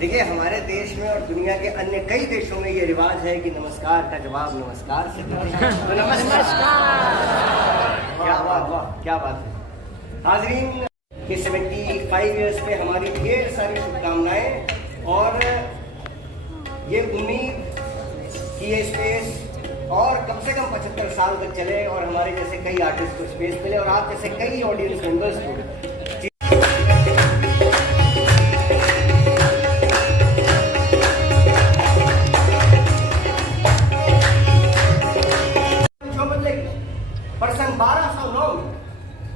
देखिए, हमारे देश में और दुनिया के अन्य कई देशों में ये रिवाज है कि नमस्कार का जवाब नमस्कार से देते हैं। तो नमस्कार। क्या बात, वाह क्या बात है। हाजरीन के 75 ईयर्स पे हमारी ढेर सारी शुभकामनाएं और ये उम्मीद कि ये स्पेस और कम से कम 75 साल तक चले और हमारे जैसे कई आर्टिस्ट को स्पेस मिले और आप जैसे कई ऑडियंस मेंबर्स को। पर सन 1209 में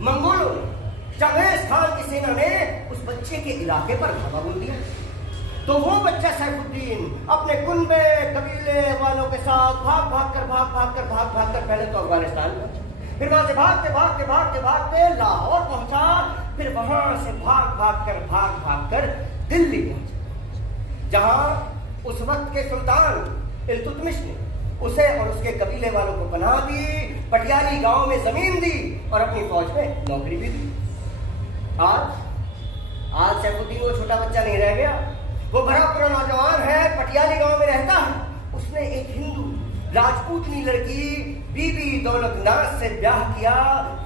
मंगोलों ने, चंगेज खान की सेना ने उस बच्चे के इलाके पर धावा बोल दिया। तो वो बच्चा सैफुद्दीन अपने कुनबे कबीले वालों के साथ भाग भाग कर पहले तो अफगानिस्तान पहुंचा, फिर वहां से भागते लाहौर पहुंचा, फिर वहां से भाग कर दिल्ली पहुंचा, जहां उस वक्त के सुल्तान इल्तुतमिश ने उसे और उसके कबीले वालों को पनाह दी, पटियाली गांव में जमीन दी और अपनी फौज में नौकरी भी दी। आज सैफुद्दीन वो छोटा बच्चा नहीं रह गया, वो बड़ा पूरा नौजवान है, पटियाली गांव में रहता है। उसने एक हिंदू राजपूतनी लड़की बीबी दौलत नाज से ब्याह किया।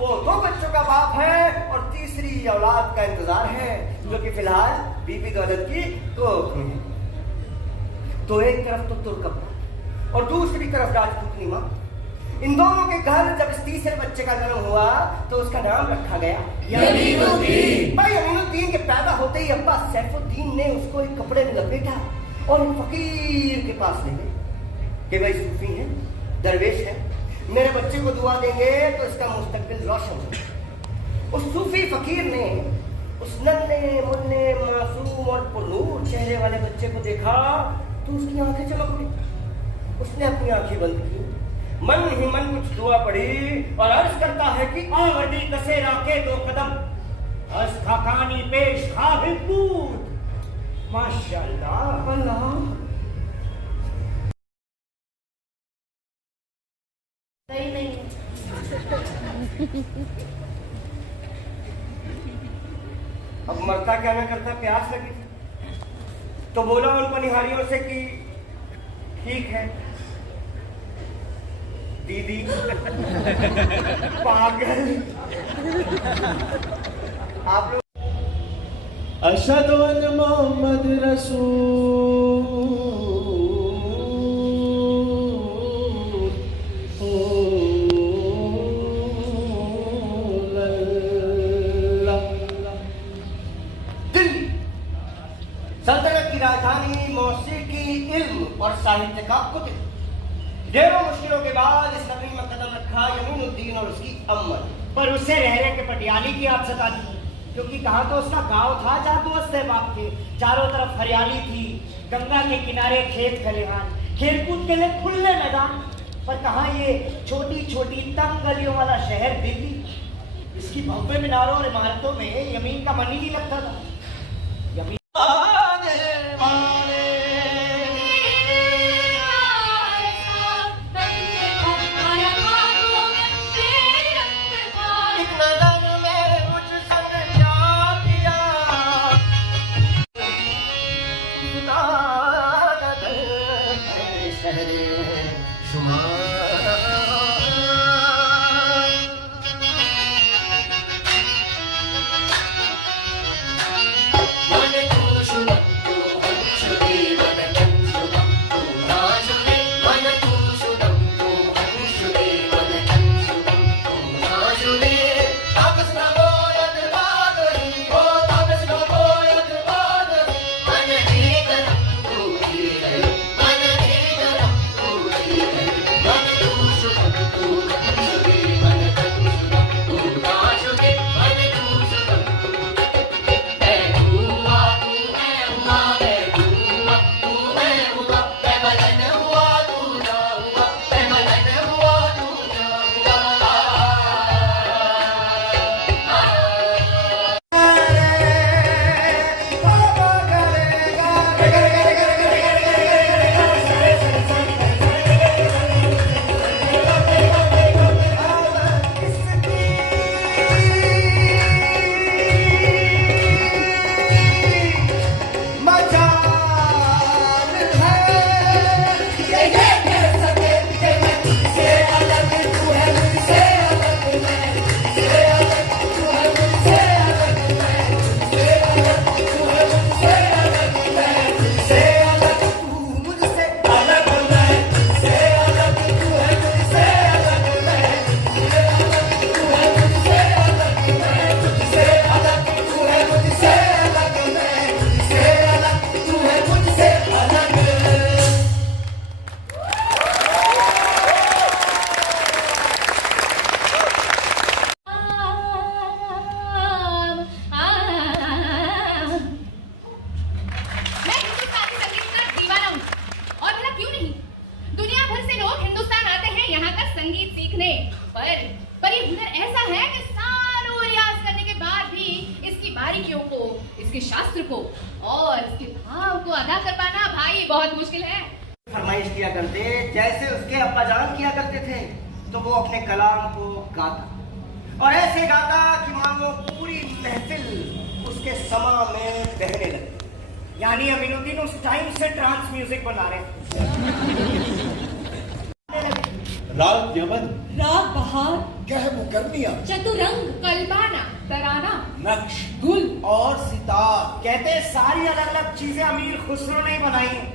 वो 2 बच्चों का बाप है और तीसरी औलाद का इंतजार है, जो कि फिलहाल बीबी दौलत की कोख में है। तो एक तरफ तो तुर्क और दूसरी तरफ राजपूतनी मां। इन दोनों के घर जब इस तीसरे बच्चे का जन्म हुआ तो उसका नाम रखा गया यमीनुद्दीन। भाई यमीनुद्दीन के पैदा होते ही अब्बा सैफुद्दीन ने उसको एक कपड़े में लपेटा और एक फकीर के पास ले गए कि भाई सूफी है, दरवेश है, मेरे बच्चे को दुआ देंगे तो इसका मुस्तकबिल रोशन हो। उस सूफी फकीर ने उस नन्हे मुन्ने मासूम और पुरनूर चेहरे वाले बच्चे को देखा तो उसकी आंखें चमक उठी। उसने अपनी आंखें बंद की, मन ही मन कुछ दुआ पड़ी और अर्ज करता है कि आवड़ी कसे राके 2 कदम अस खाकानी पेश खाहिद बूद माशाअल्लाह अल्लाह। नहीं अब मरता क्या ना करता, प्यास लगी तो बोला उन पनिहारियों से कि ठीक है दीदी। पागल आप लोग। अशहदु अन्न मोहम्मद रसूल दिल्ली सल्तनत की राजधानी, मौसीकी, इल्म और साहित्य का कुतुब। ढेरों मुश्किलों के बाद इस नगरी में कदम रखा यमीनुद्दीन और उसकी अम्मा। पर उसे रह के पटियाली की आप सता दी, क्योंकि कहा तो उसका गांव था जहाँ दोस्त बाप के चारों तरफ हरियाली थी, गंगा के किनारे खेत खलिहान, खेलकूद के लिए खुले मैदान। पर कहा ये छोटी छोटी तंग गलियों वाला शहर दिल्ली, इसकी भव्य मीनारों और इमारतों में यमीन का मन ही नहीं लगता था। यमीन शास्त्र को और इसके भाव को अदा कर पाना भाई बहुत मुश्किल है। फरमाइश किया करते, जैसे उसके अब्बाजान किया करते थे, तो वो अपने कलाम को गाता और ऐसे गाता कि मानो पूरी महफिल उसके समा में बहने लगी। यानी अमीनुद्दीन उस टाइम से ट्रांस म्यूजिक बना रहे हैं। राग यमन, राग बहार, कह मुकर्निया, चतुरंग, कल्बाना, तराना, नक्श गुल और सितार। कहते हैं सारी अलग अलग चीजें अमीर खुसरो ने बनाई हैं,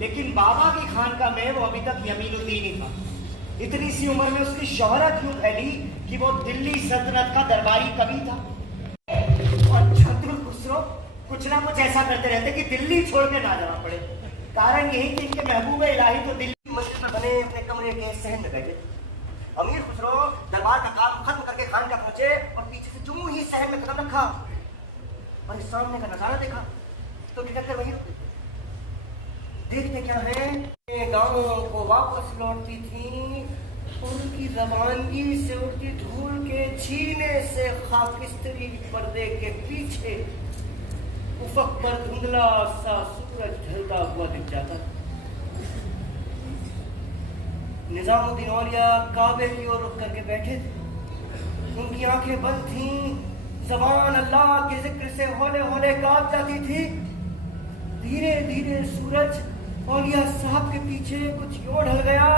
लेकिन बाबा की खानकाह में वो अभी तक यमीनुद्दीन ही था। इतनी सी उम्र में उसकी शोहरत यूं फैली कि वो दिल्ली सल्तनत का दरबारी कवि था। और चतुर खुसरो कुछ ना कुछ ऐसा करते रहते कि दिल्ली छोड़ के ना जाना पड़े। कारण यही कि इनके महबूब इलाही तो दिल्ली मस्जिद में बने अपने कमरे के सहन में बैठे। अमीर खुसरो दरबार का काम खत्म करके खानका पहुंचे और पीछे से जो ही शहर में कदम रखा और इस सामने का नजारा देखा तो डिटेक्टर वहीं रुक गए। देखते क्या है, गांवों को वापस लौटती थी और उनकी रवानगी से उड़ती धूल के छीने से खाकिस्तरी पर्दे के पीछे उफक पर धुंधला सा सूरज ढलता हुआ दिख जाता। निजामुद्दीन औलिया काबे की ओर रुक करके बैठे थे। उनकी आंखें बंद थीं, ज़बान अल्लाह के जिक्र से हौले हौले कांप जाती थी। धीरे धीरे सूरज औलिया साहब के पीछे कुछ यूं ढल गया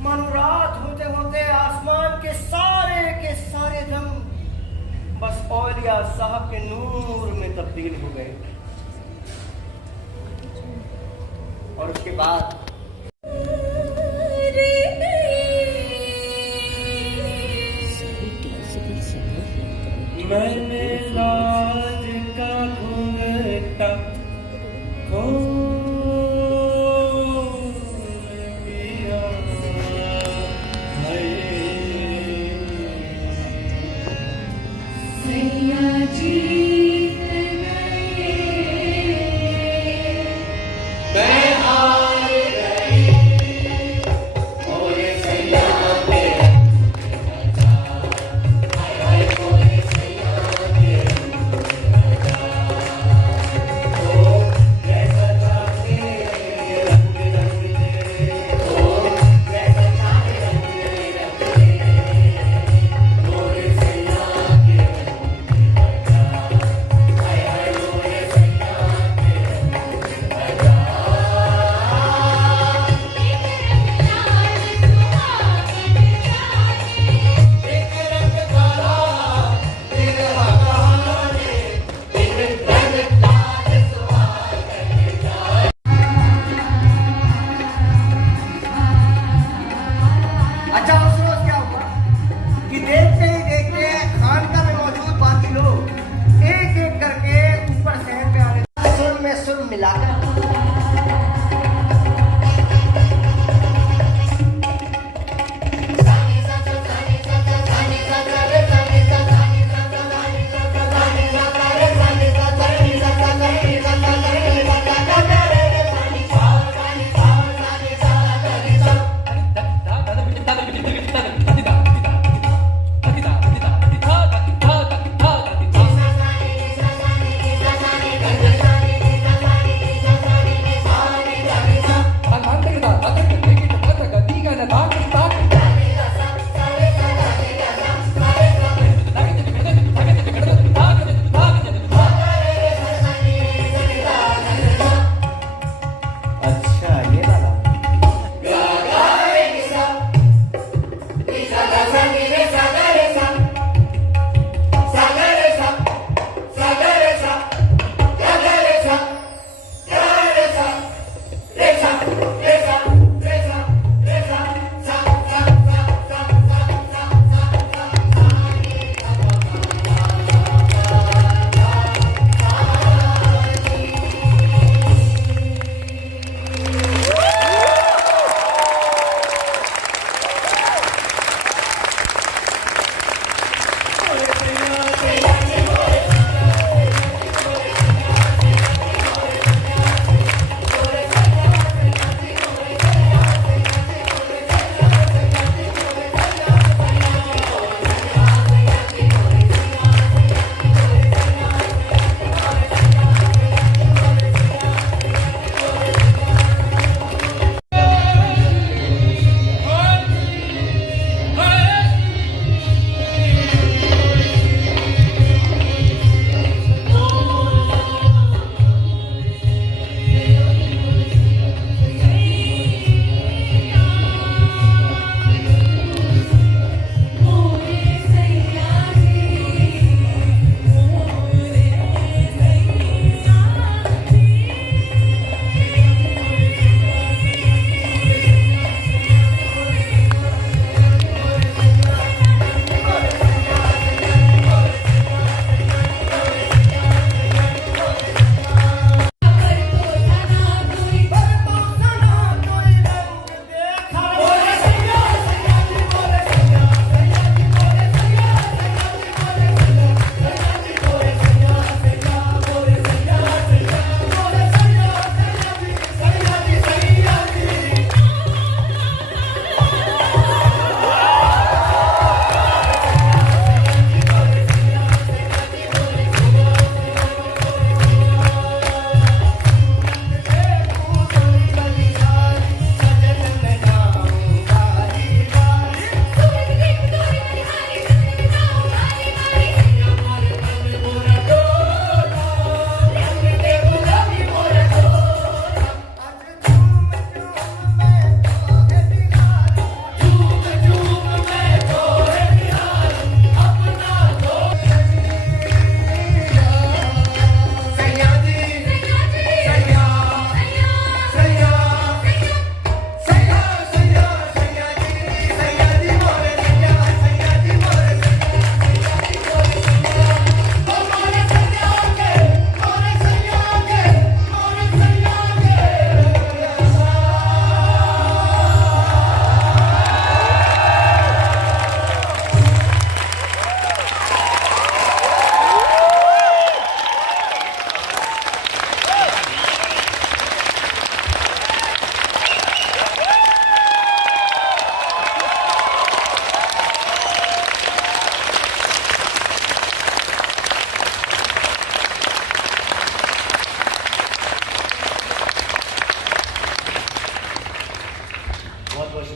मानो रात होते होते आसमान के सारे रंग बस औलिया साहब के नूर में तब्दील हो गए। और उसके बाद मैंने लाज का घूंघटा खोल दिया है। सैया जीत गए, मैं हार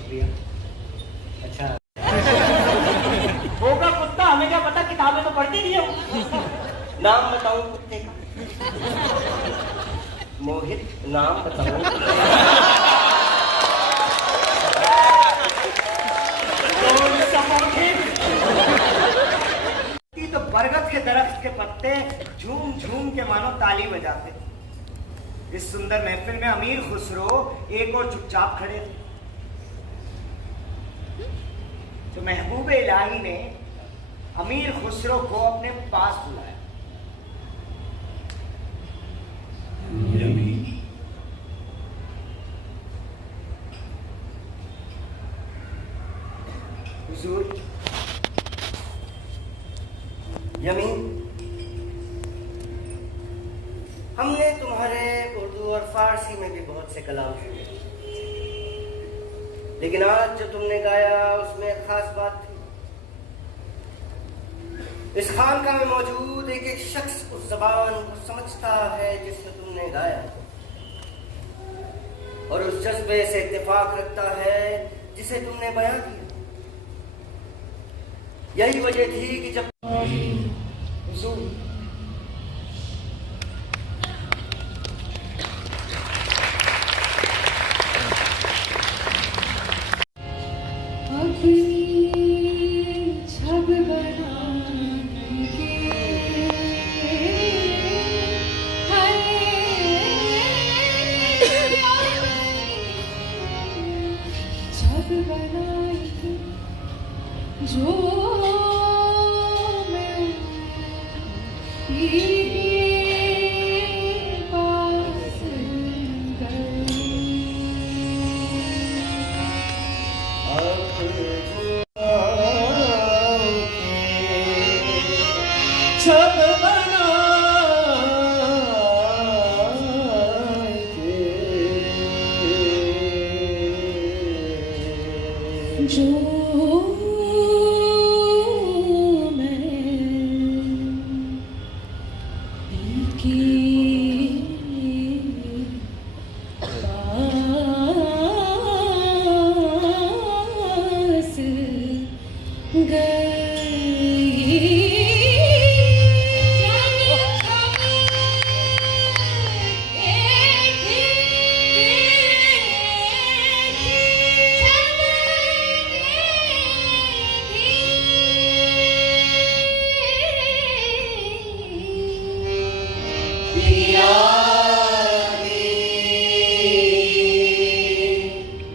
शुक्रिया। अच्छा होगा कुत्ता, हमें क्या पता, किताबें तो पढ़ती नहीं हो। नाम बताऊं कुत्ते का? मोहित नाम बताऊं? कौन सा मोहित? तो बरगद के दरख्त के पत्ते झूम झूम के मानो ताली बजाते। इस सुंदर महफिल में अमीर खुसरो एक और चुपचाप खड़े थे। तो महबूब इलाही ने अमीर खुसरो को अपने पास बुलाया। यमी, हुजूर, यमी, हमने तुम्हारे उर्दू और फारसी में भी बहुत से कलाम सुने, लेकिन आज जो तुमने गाया उसमें एक खास बात थी। इस खानका में मौजूद एक एक शख्स उस जबान को समझता है जिसमें तुमने गाया, और उस जज्बे से इत्तेफाक रखता है जिसे तुमने बयां किया। यही वजह थी कि जब हुजूर, छब बनाएंगे, छब बनाएंगे जो मैं पास छब बनाएंगे, जो मैं की पास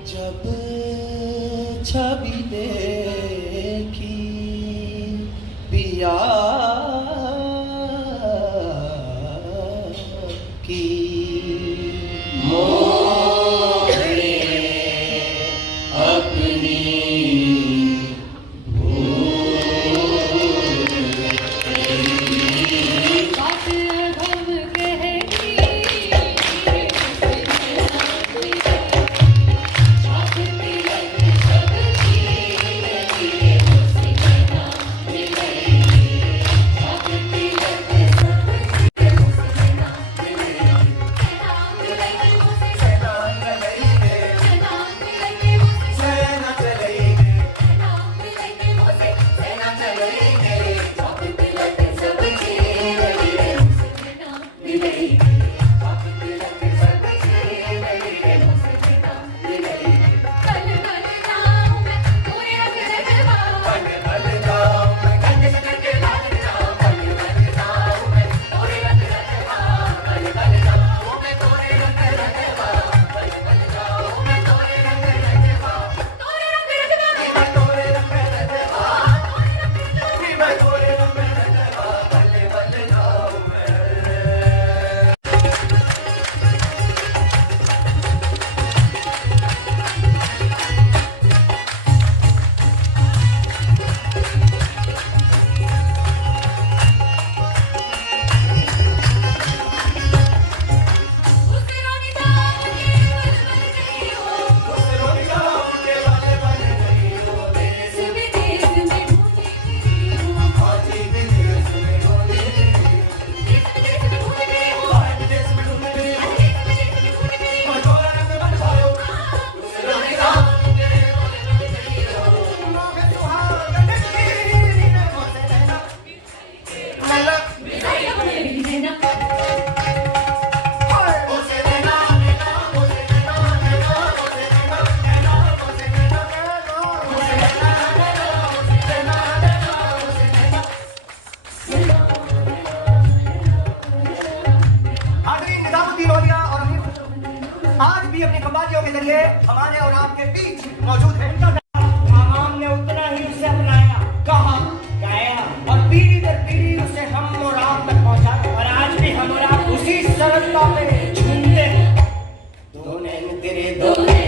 जब छवि देखी पिया की, मोहरे अपनी बात हम कहती आज भी अपनी कबालियों के जरिए हमारे और आपके बीच मौजूद है। आवाम ने उतना ही उसे अपनाया, कहा, गाया और पीढ़ी दर पीढ़ी उसे हम और आप तक पहुंचा, और आज भी हम और आप उसी सरलता पे झूमते हैं। दो नैन तेरे दो नैन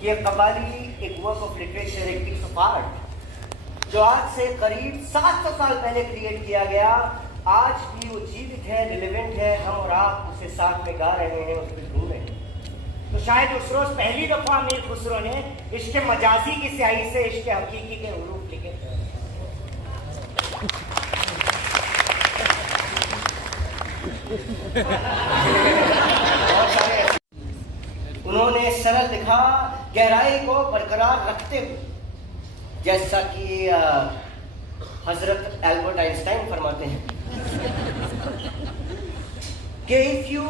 ये कव्वाली एक वर्क ऑफ लिटरेचर, एक पीस ऑफ आर्ट जो आज से करीब 700 साल पहले क्रिएट किया गया, आज भी वो जीवित है, रिलेवेंट है। हम और आप उसे साथ में गा रहे हैं, उस पर झूम रहे हैं। तो शायद उस रोज पहली दफा अमीर खुसरो ने इश्क मजाजी की स्याही से इश्क हकीकी के हुरूफ लिखे। उन्होंने सरल लिखा, गहराई को बरकरार रखते हुए, जैसा कि हजरत एल्बर्ट आइंस्टाइन फरमाते हैं कि इफ यू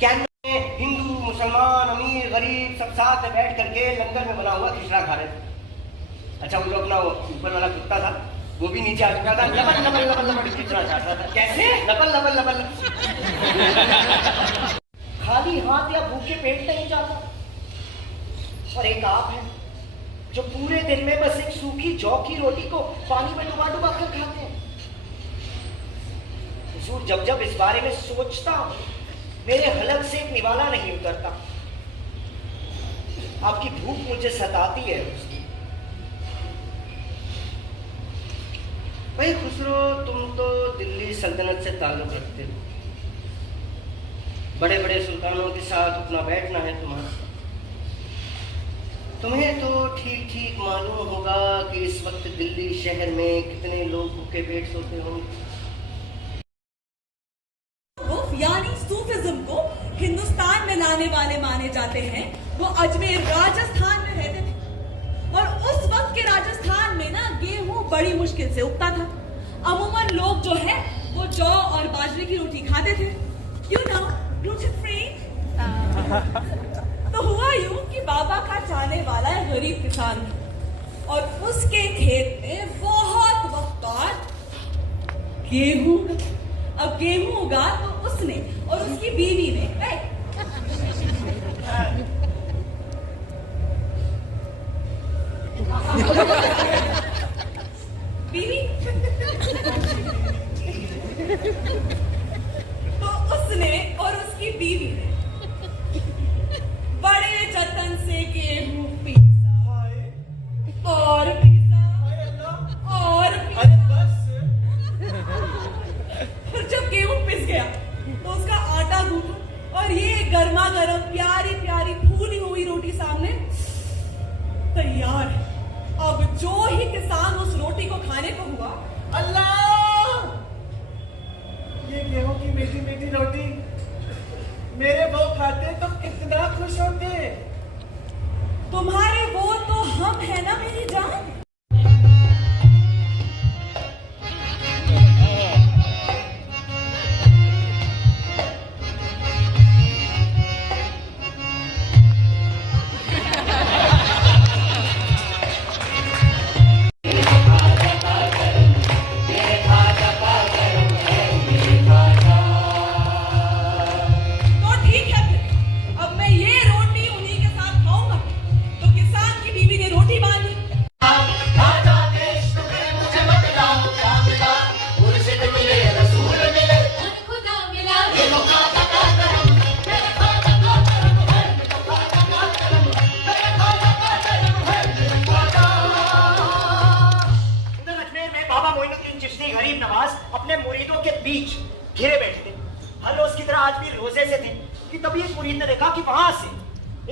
कैन, हिंदू मुसलमान अमीर गरीब सब साथ में बैठ करके लंगर में बना हुआ खिचड़ा खा रहे थे। अच्छा, वो जो अपना ऊपर वाला कुत्ता था वो भी नीचे आ चुका था, लबल लबल लबल लबल खिचड़ा चाट रहा था। कैसे? लबल लबल लबल। खाली हाथ या भूखे पेट नहीं जाता। और एक आप है जो पूरे दिन में बस एक सूखी जौ की रोटी को पानी में डुबा डुबा कर खाते हैं। हुजूर, जब जब इस बारे में सोचता हूं, मेरे हलक से एक निवाला नहीं उतरता। आपकी भूख मुझे सताती है उसकी। भाई खुसरो, तुम तो दिल्ली सल्तनत से ताल्लुक रखते हो, बड़े बड़े सुल्तानों के साथ उठना बैठना है तुम्हारा। तुम्हें तो ठीक ठीक मालूम होगा कि इस वक्त दिल्ली शहर में कितने लोग भूखे पेट सोते होंगे। यानी सूफिज्म को हिंदुस्तान में लाने वाले माने जाते हैं, वो अजमेर राजस्थान में रहते थे। और उस वक्त के राजस्थान में ना गेहूं बड़ी मुश्किल से उगता था। अमूमन लोग जो है वो जौ और बाजरे की रोटी खाते थे, यू नो, ग्लूटेन फ्री। तो हुआ यूं कि बाबा का चाहने वाला एक गरीब किसान था और उसके खेत में बहुत वक्त बाद गेहूं। अब गेहूं उगा तो उसने और उसकी बीवी ने बीवी तो उसने और उसकी बीवी ने बड़े जतन से गेहूं पीसा और पीसा और फिर जब गेहूं पिस गया तो उसका आटा गूंथा और ये गर्मा गर्म प्यारी प्यारी फूली हुई रोटी सामने तैयार है। अब जो ही किसान उस रोटी को खाने को हुआ, अल्लाह, ये गेहूं की मीठी मीठी रोटी मेरे वो खाते तो कितना खुश होते। तुम्हारे वो तो हम है ना मेरी जान।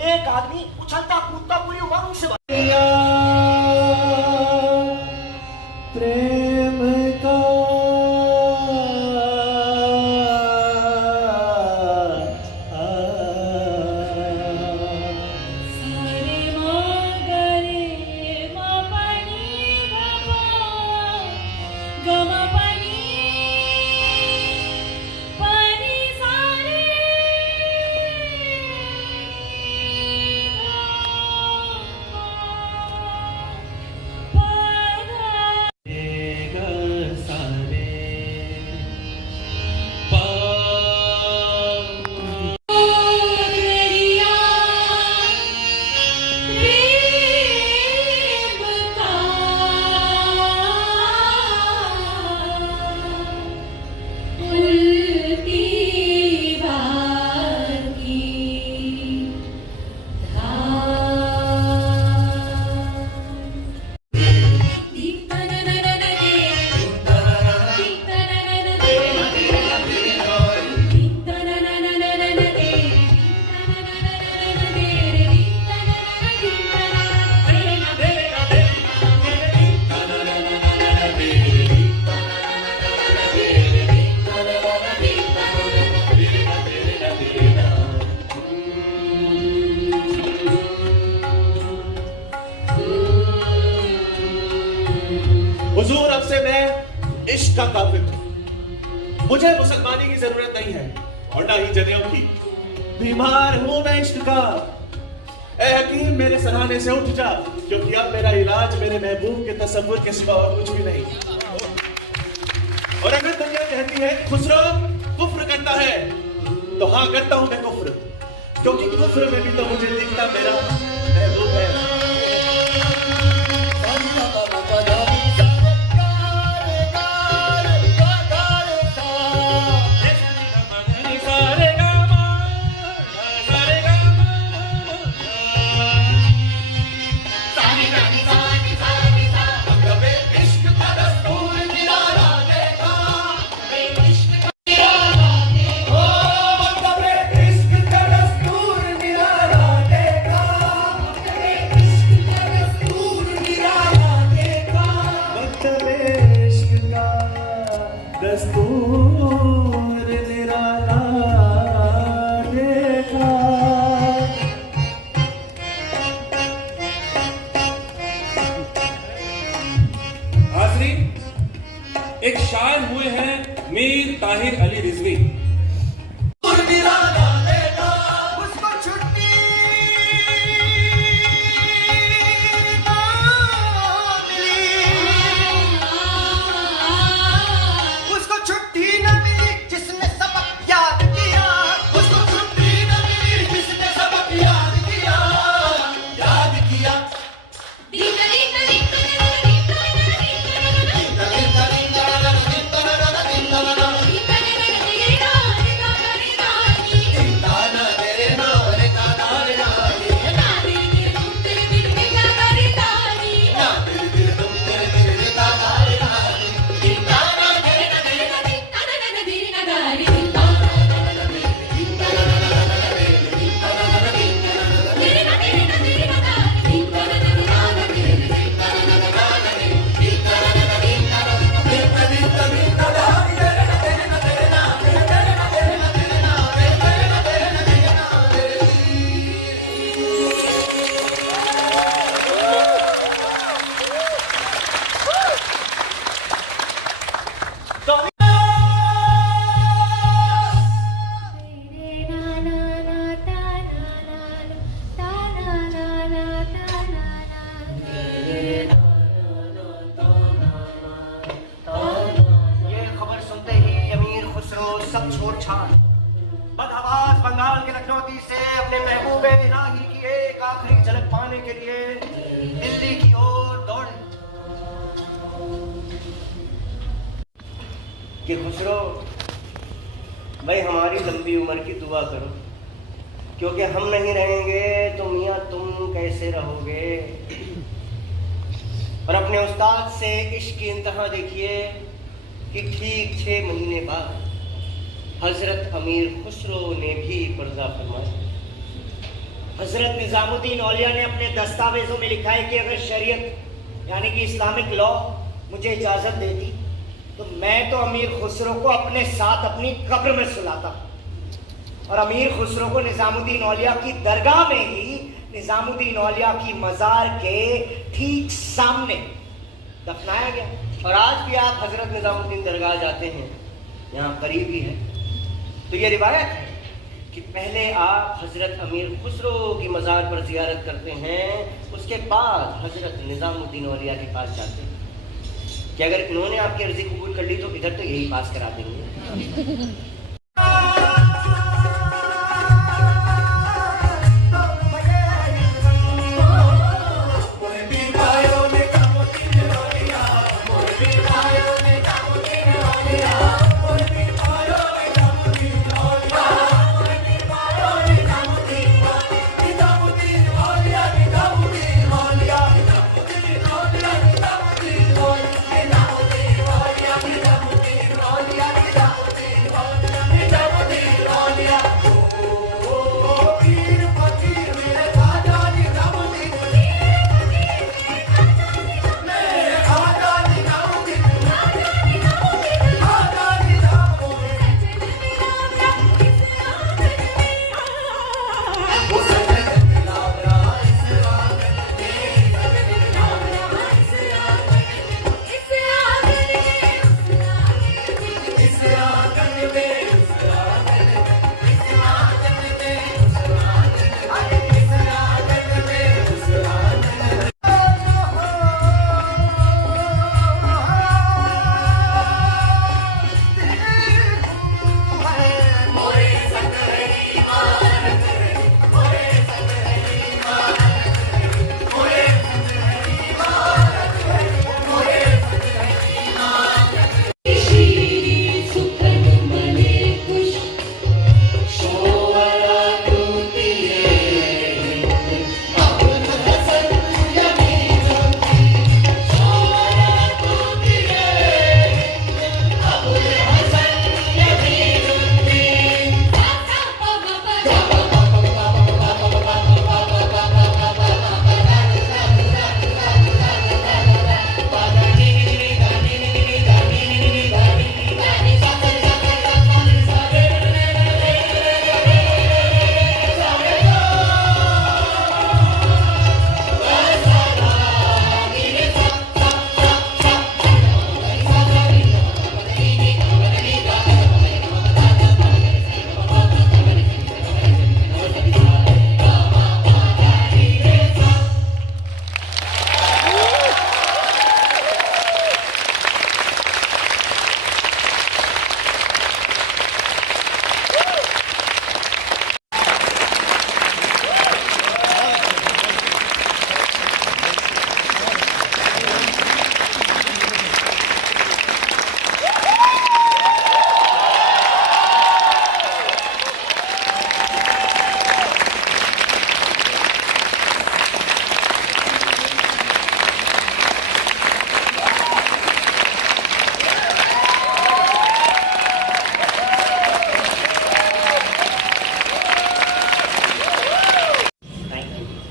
एक आदमी उछलता कूदता पूरी उमंग से प्रेम का हुजूर, अब से मैं इश्क का काफिर हूं। मुझे मुसलमानी की जरूरत नहीं है और ना ही जनेऊ की। बीमार हूं मैं इश्क का। ए हकीम, मेरे सराहने से उठ जा, क्योंकि अब मेरा इलाज मेरे महबूब के तसव्वुर के सिवा और कुछ भी नहीं। और अगर दुनिया कहती है खुसरो कुफ्र करता है, तो हाँ, करता हूं मैं कुफ्र, क्योंकि कुफ्र में भी तो मुझे दिखता मेरा महबूब है। एक शायर हुए हैं मीर ताहिर अली रिजवी। सब छोड़ छाड़ बदहवास बंगाल के लखनौती से अपने महबूबे इलाही की एक आखिरी झलक पाने के लिए दिल्ली की ओर दौड़े कि खुसरो भाई हमारी लंबी उम्र की दुआ करो, क्योंकि हम नहीं रहेंगे तो मियाँ तुम कैसे रहोगे। और अपने उस्ताद से इश्क की इंतहा देखिए कि ठीक 6 महीने बाद हजरत अमीर खुसरो ने भी पर्दा फरमाया। हजरत निजामुद्दीन औलिया ने अपने दस्तावेजों में लिखा है कि अगर शरीयत यानी कि इस्लामिक लॉ मुझे इजाजत देती तो मैं तो अमीर खुसरो को अपने साथ अपनी कब्र में सुलाता और अमीर खुसरो को निजामुद्दीन औलिया की दरगाह में ही निजामुद्दीन औलिया की मजार के ठीक सामने दफनाया गया। और आज भी आप हजरत निजामुद्दीन दरगाह जाते हैं, यहाँ करीब ही है, तो ये रिवायत है कि पहले आप हजरत अमीर खुसरो की मजार पर जियारत करते हैं, उसके बाद हजरत निजामुद्दीन औलिया के पास जाते हैं कि अगर इन्होंने आपकी अर्जी कबूल कर ली तो इधर तो यही पास करा देंगे।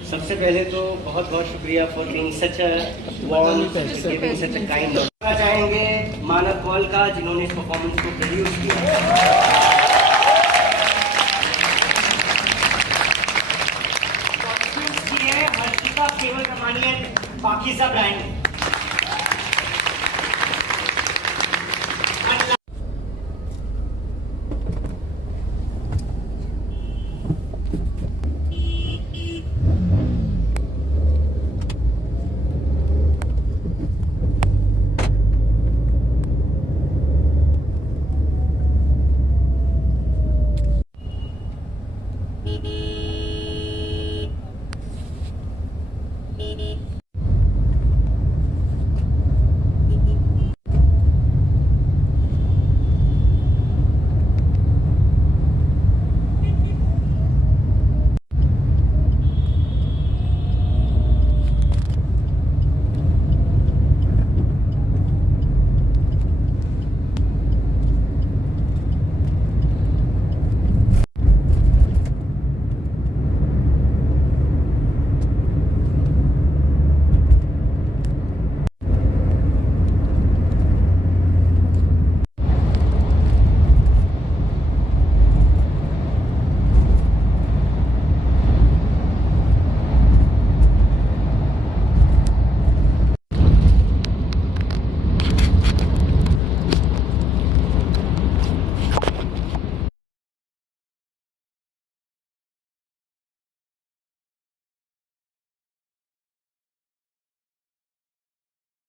सबसे पहले तो बहुत बहुत शुक्रिया for being such a warm giving such a kind चाहेंगे मानव कौल का जिन्होंने इस परफॉर्मेंस को प्रोड्यूस किया। हर्षिता केवल कमानी है, बाकी सब आएंगे।